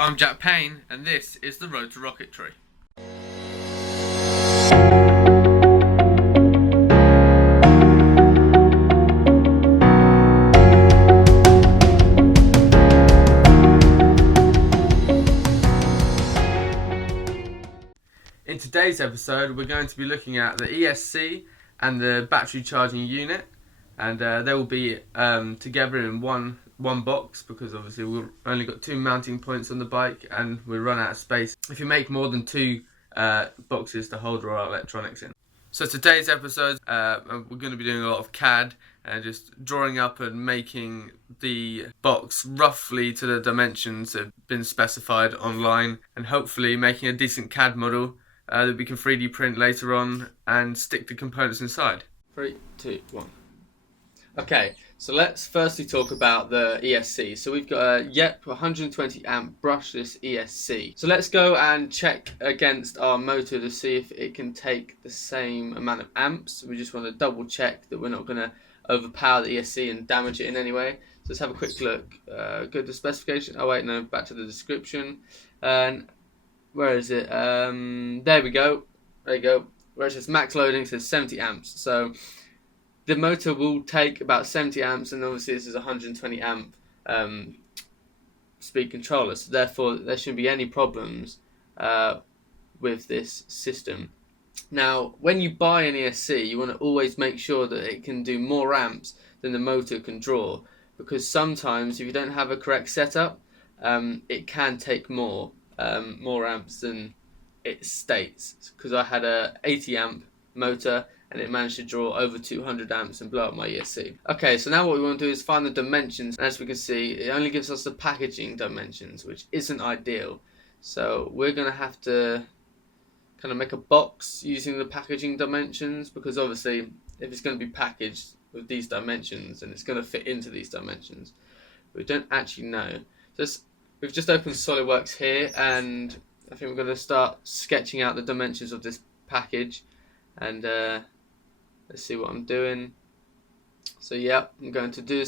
I'm Jack Payne, and this is the Road to Rocketry. In today's episode, we're going to be looking at the ESC and the battery charging unit, and they will be together in one box, because obviously we've only got 2 mounting points on the bike and we run out of space if you make more than 2 boxes to hold our electronics in. So today's episode, we're going to be doing a lot of CAD and just drawing up and making the box roughly to the dimensions that have been specified online, and hopefully making a decent CAD model that we can 3D print later on and stick the components inside. 3, 2, 1. Okay, so let's firstly talk about the ESC. So we've got a 120 amp brushless ESC. So let's go and check against our motor to see if it can take the same amount of amps. We just want to double check that we're not going to overpower the ESC and damage it in any way. So let's have a quick look. Go to the specification. Oh wait, no, back to the description. And where is it? There we go. There you go. Where it says max loading, it says 70 amps. So the motor will take about 70 amps, and obviously this is a 120 amp speed controller, so therefore there shouldn't be any problems with this system. Now, when you buy an ESC, you want to always make sure that it can do more amps than the motor can draw, because sometimes if you don't have a correct setup, it can take more amps than it states. Because I had a 80 amp motor and it managed to draw over 200 amps and blow up my ESC. Okay, so now what we want to do is find the dimensions. As we can see, it only gives us the packaging dimensions, which isn't ideal. So we're going to have to kind of make a box using the packaging dimensions, because obviously if it's going to be packaged with these dimensions, and it's going to fit into these dimensions, we don't actually know. We've just opened SolidWorks here, and I think we're going to start sketching out the dimensions of this package, and let's see what I'm doing. So yeah, I'm going to do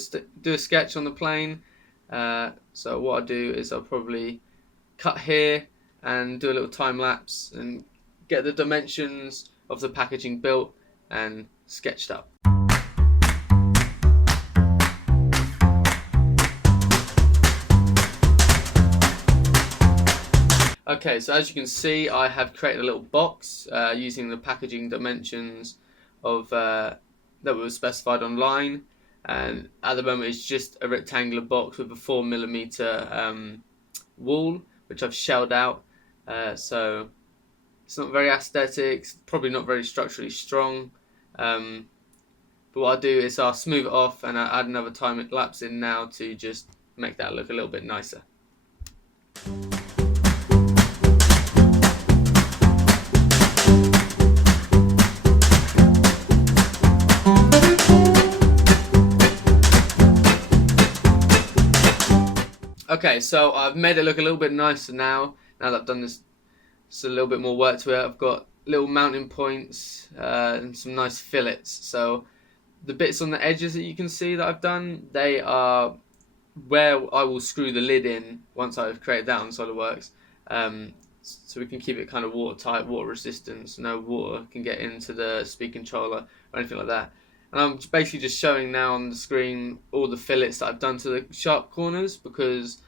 a sketch on the plane. So what I'll do is I'll probably cut here and do a little time lapse and get the dimensions of the packaging built and sketched up. Okay, so as you can see, I have created a little box using the packaging dimensions of that were specified online, and at the moment it's just a rectangular box with a 4mm wall, which I've shelled out. So it's not very aesthetic, probably not very structurally strong. But what I'll do is I'll smooth it off and I'll add another time lapse in now to just make that look a little bit nicer. Okay, so I've made it look a little bit nicer now that I've done this. Just a little bit more work to it. I've got little mounting points and some nice fillets. So the bits on the edges that you can see that I've done, they are where I will screw the lid in once I've created that on SolidWorks. So we can keep it kind of watertight, water resistant, so no water can get into the speed controller or anything like that. And I'm basically just showing now on the screen all the fillets that I've done to the sharp corners, because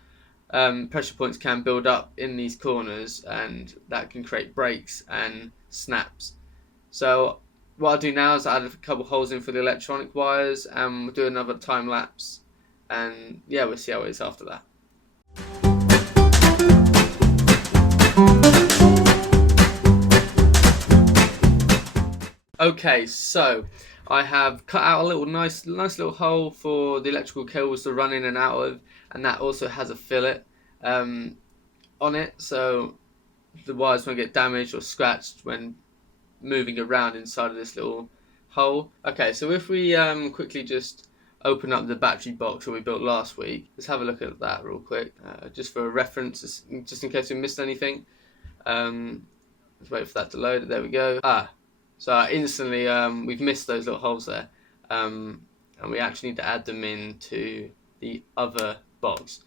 pressure points can build up in these corners and that can create breaks and snaps. So what I'll do now is I'll add a couple holes in for the electronic wires, and we'll do another time lapse, and yeah, we'll see how it is after that. Okay, so I have cut out a little nice little hole for the electrical cables to run in and out of, and that also has a fillet on it, so the wires won't get damaged or scratched when moving around inside of this little hole. Okay, so if we quickly just open up the battery box that we built last week, let's have a look at that real quick, just for a reference, just in case we missed anything. Let's wait for that to load. There we go. So instantly we've missed those little holes there, and we actually need to add them into the other box,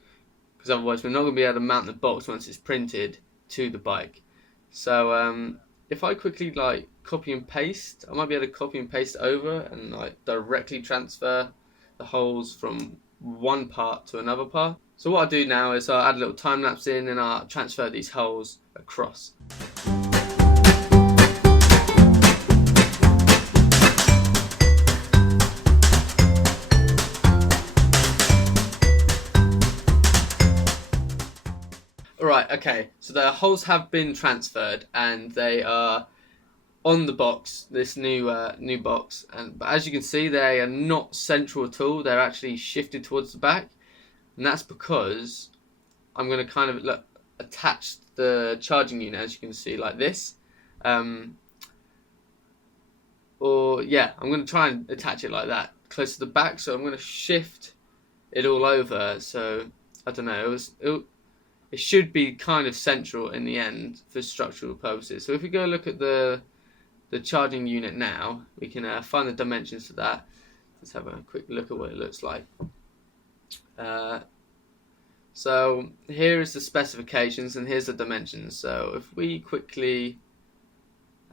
because otherwise we're not going to be able to mount the box once it's printed to the bike. So if I quickly like copy and paste, I might be able to copy and paste over and like directly transfer the holes from one part to another part. So what I'll do now is I'll add a little time lapse in and I'll transfer these holes across. Alright, okay, so the holes have been transferred and they are on the box, this new box, but as you can see they are not central at all. They're actually shifted towards the back, and that's because I'm going to kind of attach the charging unit, as you can see, like this, I'm going to try and attach it like that, close to the back. So I'm going to shift it all over, so I don't know, it should be kind of central in the end for structural purposes. So if we go look at the charging unit now, we can find the dimensions for that. Let's have a quick look at what it looks like. So here is the specifications and here's the dimensions. So if we quickly,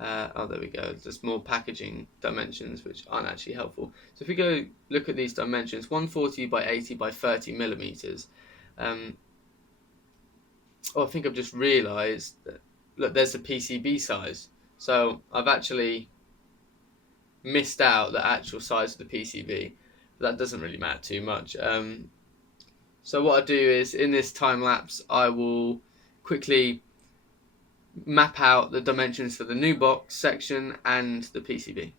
oh there we go, there's more packaging dimensions which aren't actually helpful. So if we go look at these dimensions, 140 by 80 by 30 millimeters. I think I've just realised that, look, there's the PCB size. So I've actually missed out the actual size of the PCB. But that doesn't really matter too much. So what I do is, in this time lapse, I will quickly map out the dimensions for the new box section and the PCB.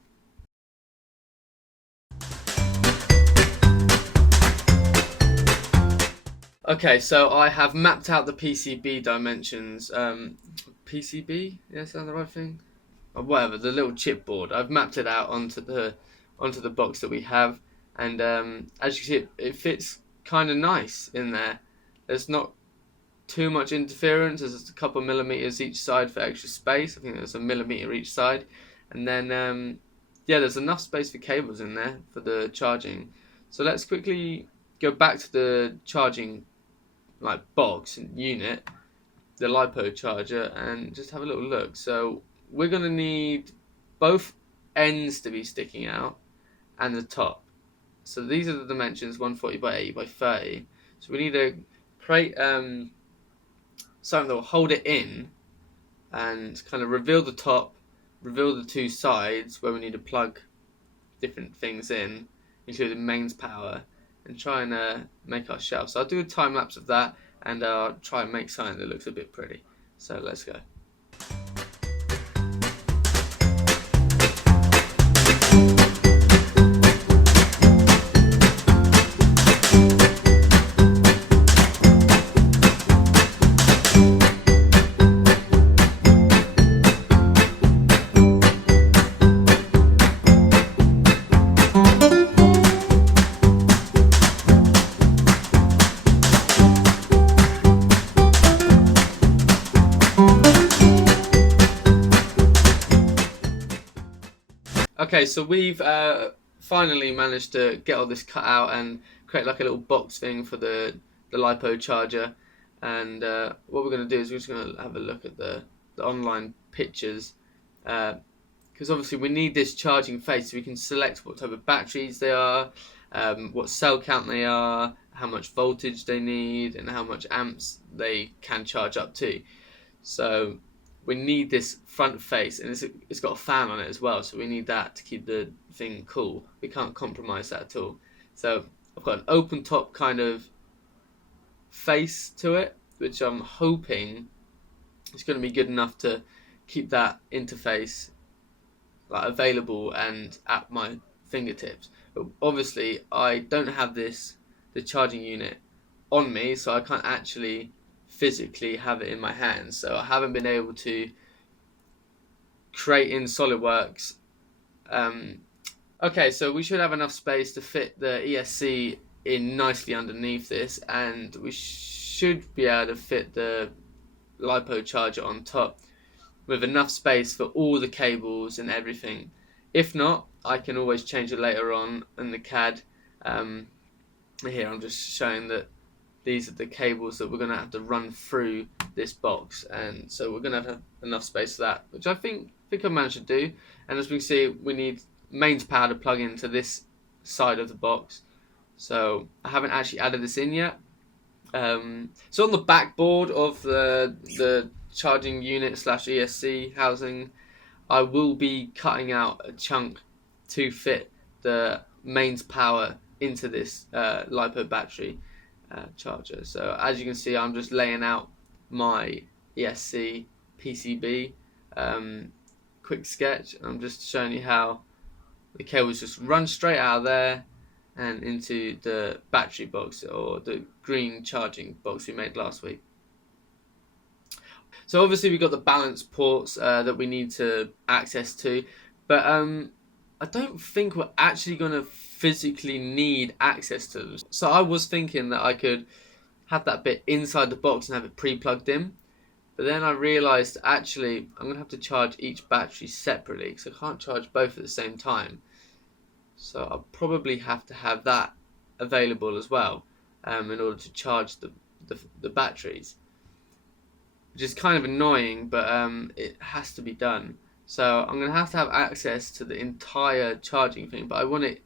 Okay, so I have mapped out the PCB dimensions. PCB? Yeah, is that the right thing? Or whatever, the little chipboard. I've mapped it out onto the box that we have, and as you see, it fits kind of nice in there. There's not too much interference. There's just a couple of millimeters each side for extra space. I think there's a millimeter each side, and then there's enough space for cables in there for the charging. So let's quickly go back to the charging box and unit, the LiPo charger, and just have a little look. So we're going to need both ends to be sticking out and the top. So these are the dimensions, 140 by 80 by 30. So we need to create something that will hold it in and kind of reveal the top, reveal the two sides where we need to plug different things in, including mains power, and try and make our shelf. So I'll do a time lapse of that and I'll try and make something that looks a bit pretty. So let's go. Okay, so we've finally managed to get all this cut out and create like a little box thing for the LiPo charger. And what we're going to do is we're just going to have a look at the online pictures, because obviously we need this charging face so we can select what type of batteries they are, what cell count they are, how much voltage they need, and how much amps they can charge up to. So we need this front face, and it's got a fan on it as well, so we need that to keep the thing cool. We can't compromise that at all. So I've got an open top kind of face to it, which I'm hoping is going to be good enough to keep that interface available and at my fingertips. But obviously I don't have the charging unit on me, so I can't actually physically have it in my hands, so I haven't been able to create in SolidWorks. Okay, so we should have enough space to fit the ESC in nicely underneath this, and we should be able to fit the LiPo charger on top with enough space for all the cables and everything. If not, I can always change it later on in the CAD. Here I'm just showing that these are the cables that we're going to have to run through this box, and so we're going to have enough space for that, which I think I managed to do. And as we can see, we need mains power to plug into this side of the box, so I haven't actually added this in yet. So on the backboard of the charging unit / ESC housing, I will be cutting out a chunk to fit the mains power into this LiPo battery charger. So as you can see, I'm just laying out my ESC PCB quick sketch. I'm just showing you how the cables just run straight out of there and into the battery box, or the green charging box we made last week. So obviously we've got the balance ports that we need to access to, but I don't think we're actually going to physically need access to them. So I was thinking that I could have that bit inside the box and have it pre-plugged in, but then I realised actually I'm going to have to charge each battery separately, because I can't charge both at the same time. So I'll probably have to have that available as well in order to charge the batteries, which is kind of annoying, but it has to be done. So I'm going to have access to the entire charging thing, but I want it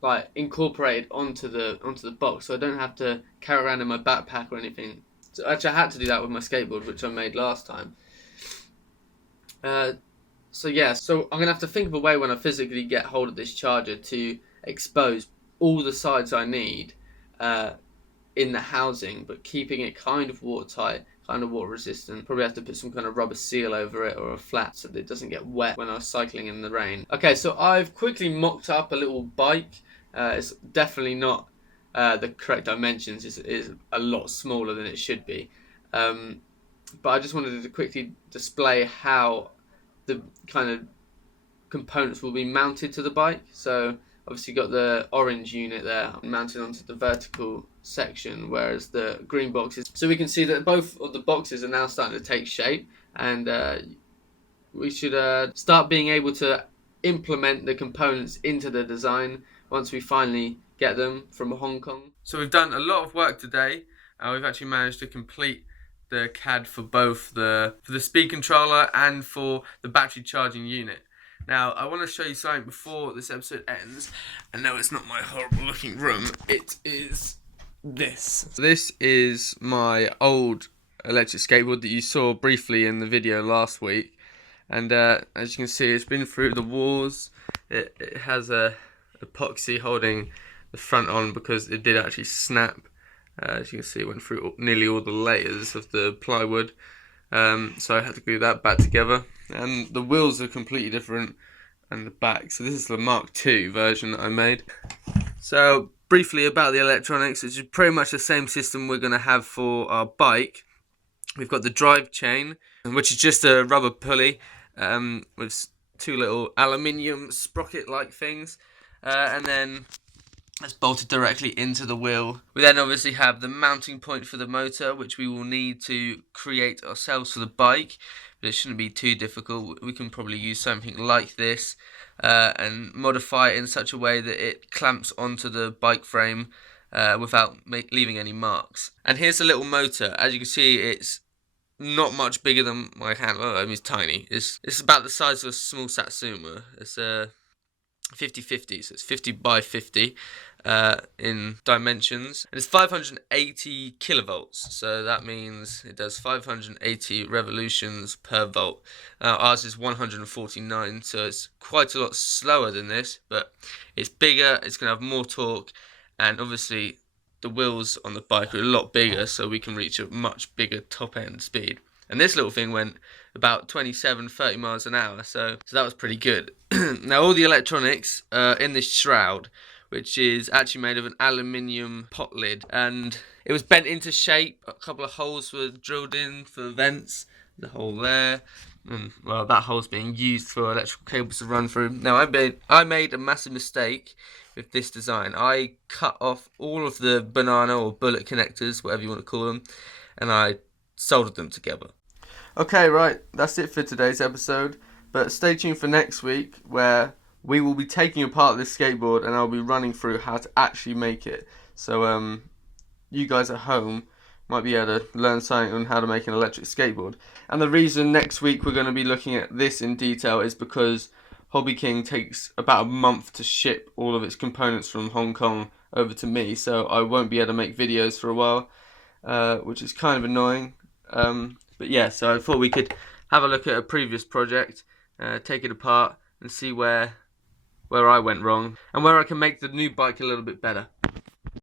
like incorporated onto the box, so I don't have to carry around in my backpack or anything. So actually, I had to do that with my skateboard, which I made last time. So I'm going to have to think of a way when I physically get hold of this charger to expose all the sides I need in the housing, but keeping it kind of watertight, kind of water resistant. Probably have to put some kind of rubber seal over it, or a flat, so that it doesn't get wet when I was cycling in the rain. Okay, so I've quickly mocked up a little bike. It's definitely not the correct dimensions. It's a lot smaller than it should be. But I just wanted to quickly display how the kind of components will be mounted to the bike. So obviously got the orange unit there mounted onto the vertical section, whereas the green boxes. So we can see that both of the boxes are now starting to take shape, and we should start being able to implement the components into the design once we finally get them from Hong Kong. So we've done a lot of work today, and we've actually managed to complete the CAD for both for the speed controller and for the battery charging unit. Now, I want to show you something before this episode ends. And no, it's not my horrible looking room. It is this. This is my old electric skateboard that you saw briefly in the video last week. And as you can see, it's been through the walls. It has a epoxy holding the front on because it did actually snap. As you can see, it went through nearly all the layers of the plywood. So I had to glue that back together. And the wheels are completely different, and the back. So this is the Mark II version that I made. So briefly about the electronics, it's pretty much the same system we're going to have for our bike. We've got the drive chain, which is just a rubber pulley with two little aluminium sprocket-like things, and then that's bolted directly into the wheel. We then obviously have the mounting point for the motor, which we will need to create ourselves for the bike, but it shouldn't be too difficult. We can probably use something like this and modify it in such a way that it clamps onto the bike frame without leaving any marks. And here's the little motor. As you can see, it's not much bigger than my hand. Oh, I mean, it's tiny. It's about the size of a small Satsuma. It's a 50-50, so it's 50 by 50 in dimensions, and it's 580 kilovolts, so that means it does 580 revolutions per volt. Ours is 149, so it's quite a lot slower than this, but it's bigger, it's going to have more torque, and obviously the wheels on the bike are a lot bigger, so we can reach a much bigger top end speed. And this little thing went about 27-30 miles an hour, so that was pretty good. Now all the electronics in this shroud, which is actually made of an aluminium pot lid, and it was bent into shape. A couple of holes were drilled in for vents, the hole there, and well, that hole's being used for electrical cables to run through. Now I made a massive mistake with this design. I cut off all of the banana or bullet connectors, whatever you want to call them, and I soldered them together. Okay, right, that's it for today's episode, but stay tuned for next week, where we will be taking apart this skateboard and I'll be running through how to actually make it. So you guys at home might be able to learn something on how to make an electric skateboard. And the reason next week we're going to be looking at this in detail is because Hobby King takes about a month to ship all of its components from Hong Kong over to me, so I won't be able to make videos for a while, which is kind of annoying. But yeah, so I thought we could have a look at a previous project, take it apart and see where I went wrong and where I can make the new bike a little bit better.